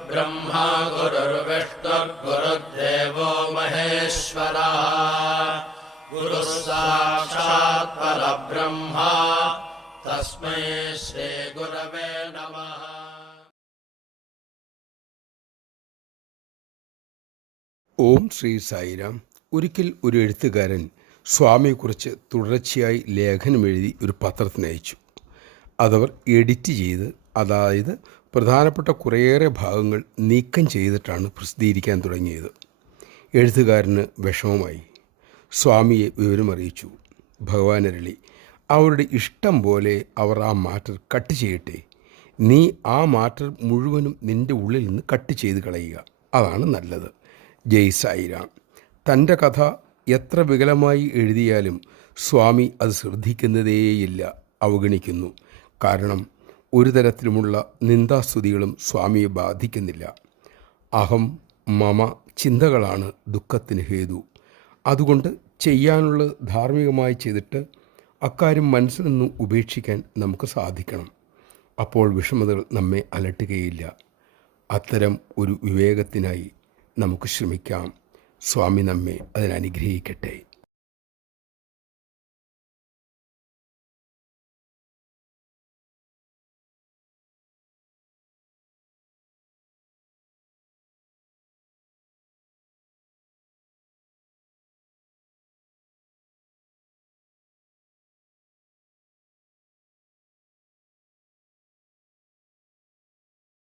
गुरुर्ब्रह्मा गुरुर्विष्णुर्गुरुर्देवो महेश्वरः गुरुः साक्षात् परब्रह्मा तस्मै श्रीगुरवे नमः. ഓം ശ്രീ സായിരാം. ഒരിക്കൽ ഒരു എഴുത്തുകാരൻ സ്വാമിയെക്കുറിച്ച് തുടർച്ചയായി ലേഖനം എഴുതി ഒരു പത്രത്തിനയച്ചു. അതവർ എഡിറ്റ് ചെയ്ത്, അതായത് പ്രധാനപ്പെട്ട കുറേയേറെ ഭാഗങ്ങൾ നീക്കം ചെയ്തിട്ടാണ് പ്രസിദ്ധീകരിക്കാൻ തുടങ്ങിയത്. എഴുത്തുകാരന് വിഷമമായി. സ്വാമിയെ വിവരമറിയിച്ചു. ഭഗവാനരളി, അവരുടെ ഇഷ്ടം പോലെ അവർ ആ മാറ്റർ കട്ട് ചെയ്യട്ടെ. നീ ആ മാറ്റർ മുഴുവനും നിൻ്റെ ഉള്ളിൽ നിന്ന് കട്ട് ചെയ്ത് കളയുക, അതാണ് നല്ലത്. ജയ് സായിരാം. തൻ്റെ കഥ എത്ര വികലമായി എഴുതിയാലും സ്വാമി അത് ശ്രദ്ധിക്കുന്നതേയില്ല, അവഗണിക്കുന്നു. കാരണം ഒരു തരത്തിലുമുള്ള നിന്ദാസ്തുതികളും സ്വാമിയെ ബാധിക്കുന്നില്ല. അഹം മമ ചിന്തകളാണ് ദുഃഖത്തിന് ഹേതു. അതുകൊണ്ട് ചെയ്യാനുള്ളത് ധാർമ്മികമായി ചെയ്തിട്ട് അക്കാര്യം മനസ്സിൽ നിന്നും ഉപേക്ഷിക്കാൻ നമുക്ക് സാധിക്കണം. അപ്പോൾ വിഷമതകൾ നമ്മെ അലട്ടുകയില്ല. അത്തരം ഒരു വിവേകത്തിനായി നമുക്ക് ശ്രമിക്കാം. സ്വാമി നമ്മെ അതിനനുഗ്രഹിക്കട്ടെ.